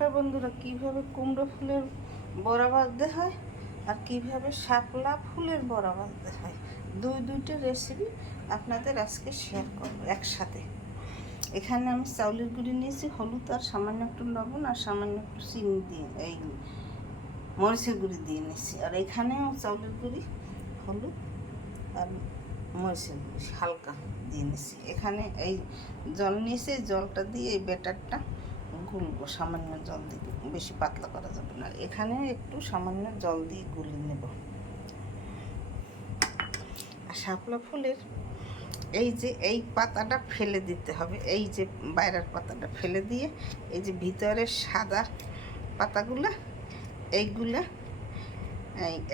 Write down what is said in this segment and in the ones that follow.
নমস্কার বন্ধুরা, কিভাবে কুমড়ো ফুলের বড়া ভাজতে হয় আর কিভাবে শাপলা ফুলের বড়া ভাজতে হয়, দুইটা রেসিপি আপনাদের আজকে শেয়ার করব একসাথে। এখানে আমি চাউলের গুঁড়ি নিয়েছি, হলুদ আর সামান্য একটু লবণ আর সামান্য একটু চিনি দিয়ে এই মরিচের গুঁড়ি দিয়ে নিয়েছি। আর এখানেও চাউলের গুঁড়ি, হলুদ আর মরিচের গুঁড়ি হালকা দিয়ে নিয়েছি। এখানে এই জল নিয়েছি, জলটা দিয়ে এই ব্যাটারটা গুলবো সামান্য জল দিয়ে, বেশি পাতলা করা যাবে না। এখানে একটু সামান্য জল দিয়ে গুলে নেব। আর শাপলা ফুলের এই পাতাটা ফেলে দিতে হবে, এই যে বাইরের পাতাটা ফেলে দিয়ে এই যে ভিতরের সাদা পাতাগুলা এইগুলা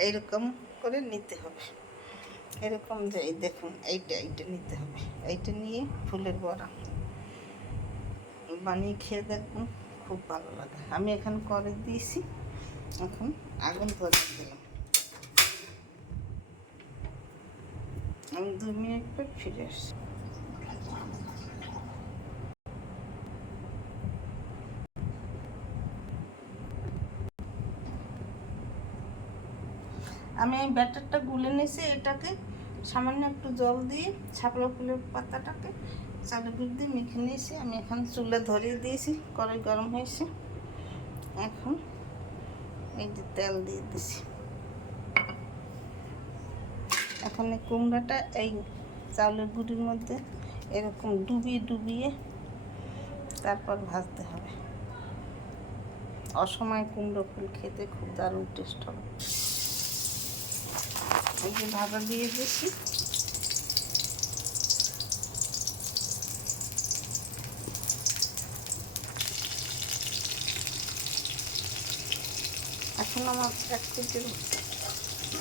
এইরকম করে নিতে হবে। এরকম যে এই দেখুন এইটা নিতে হবে। এইটা নিয়ে ফুলের বড়া বানিয়ে খেয়ে দেখুন, খুব ভালো লাগে। আমি এখানে করে দিয়েছি, এখন আগুন ধরে দিলাম। আমি 2 মিনিট পর ফিরে আসছি। আমি এই ব্যাটারটা গুলে নিয়েছি, এটাকে সামান্য একটু জল দিয়ে শাপলা ফুলের পাতাটাকে চালের গুঁড়ি দিয়ে মেখে নিয়েছি। আমি এখন চুলে ধরিয়ে দিয়েছি, কড়াই গরম হয়েছে। এখন এই যে তেল দিয়ে দিছি। এখন এই কুমড়াটা এই চাউলের গুঁড়ির মধ্যে এরকম ডুবিয়ে তারপর ভাজতে হবে। অসময় কুমড়ো ফুল খেতে খুব দারুণ টেস্ট হবে। এই যে ভাজা দিয়ে দিয়েছি। এখন আমার এক কেজির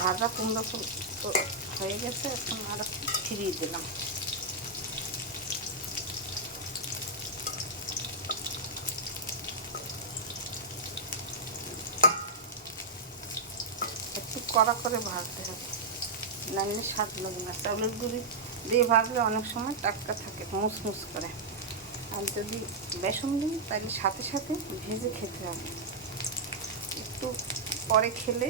ভাজা কুমড়ো ফুল হয়ে গেছে। এখন আর ফিরিয়ে দিলাম। একটু কড়া করে ভাজতে হবে, নাহলে স্বাদ লাগে না। চাউলের গুঁড়ি দিয়ে ভাজলে অনেক সময় টাটকা থাকে, মুসমুস করে। আর যদি বেসন দিই তাহলে সাথে সাথে ভেজে খেতে হবে। একটু পরে খেলে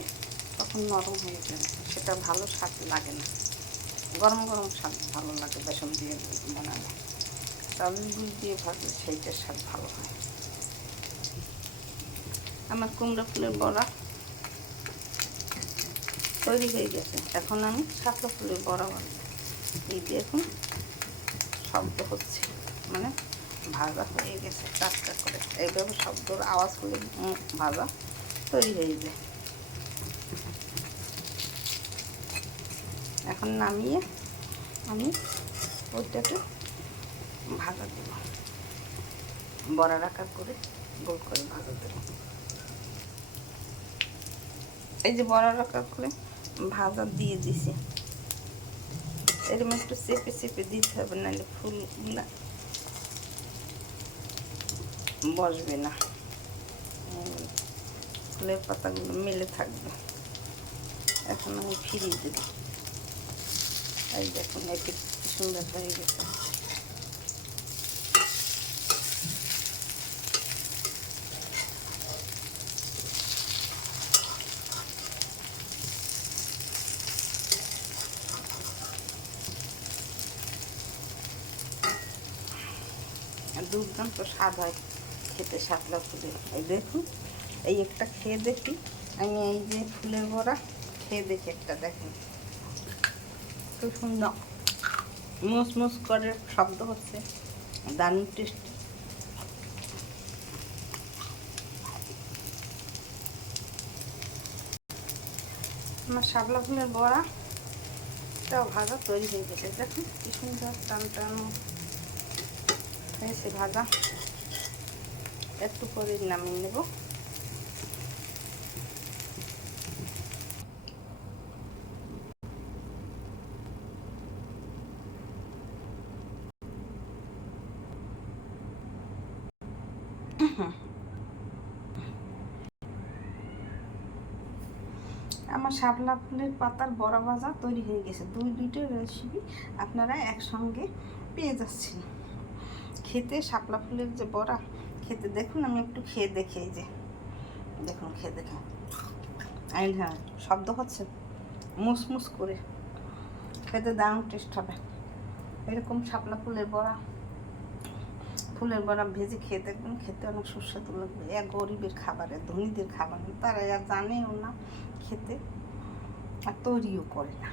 তখন নরম হয়ে যাবে, সেটা ভালো স্বাদ লাগে না। গরম গরম স্বাদ ভালো লাগে বেসন দিয়ে বানালে। চাউলের গুঁড়ি দিয়ে ভাজলে সেইটার স্বাদ ভালো হয়। আমার কুমড়ো ফুলের বড়া তৈরি হয়ে গেছে। এখন আমি শাপলা ফুলের বড়া বানাবো। এই দেখুন শব্দ হচ্ছে, মানে ভাজা হয়ে গেছে টাটকা করে। এইভাবে শব্দর আওয়াজ হলে ভাজা তৈরি হয়ে যায়। এখন নামিয়ে আমি ওইটাকে ভাজা দেব, বড়ার আকার করে গোল করে ভাজা দেব। এই যে বড়ার আকার করে ভাজা দিয়ে দিছি। এরকম একটু চেপে দিতে হবে, নাহলে ফুলগুলা বসবে না, ফুলের পাতাগুলো মেলে থাকবে। এখন আমি ফিরিয়ে দেব। এই দেখুন এটি কি সুন্দর হয়ে গেছে। দুর্দান্ত স্বাদ হয় খেতে শাপলা ফুলের। এই দেখুন, এই একটা খেয়ে দেখি আমি। এই যে ফুলের বড়া খেয়ে দেখি একটা, দেখেন খুব সুন্দর মুসমুস করে শব্দ হচ্ছে, দারুণ টেস্টি। আমার শাপলা ফুলের বড়াটাও ভাজা তৈরি হয়ে গেছে। দেখুন কি সুন্দর টান হয়েছে ভাজা। একটু করে নামিয়ে নেব। আমার শাপলা ফুলের পাতার বড়া ভাজা তৈরি হয়ে গেছে। দুইটা রেসিপি আপনারা একসঙ্গে পেয়ে যাচ্ছেন। খেতে শাপলা ফুলের যে বড়া খেতে দেখুন, আমি একটু খেয়ে দেখি। এই যে দেখুন, খেয়ে দেখুন। আইন, হ্যাঁ শব্দ হচ্ছে, মুসমুস করে খেতে দারুণ টেস্ট হবে। এরকম শাপলা ফুলের বড়া ভেজে খেয়ে দেখবেন, খেতে অনেক সুস্বাদু লাগবে। গরিবের খাবারে, ধনীদের খাবার না, তারা আর জানেও না খেতে, আর তৈরিও করে না।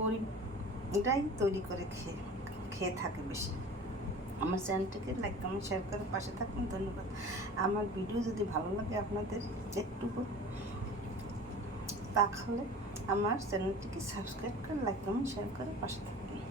গরিবরাই তৈরি করে খেয়ে থাকে বেশি। আমার চ্যানেলটিকে লাইক কমেন্ট শেয়ার করে পাশে থাকবেন। ধন্যবাদ। আমার ভিডিও যদি ভালো লাগে আপনাদের একটুকু, তাহলে আমার চ্যানেলটিকে সাবস্ক্রাইব করে লাইক কমেন্ট শেয়ার করে পাশে থাকবেন।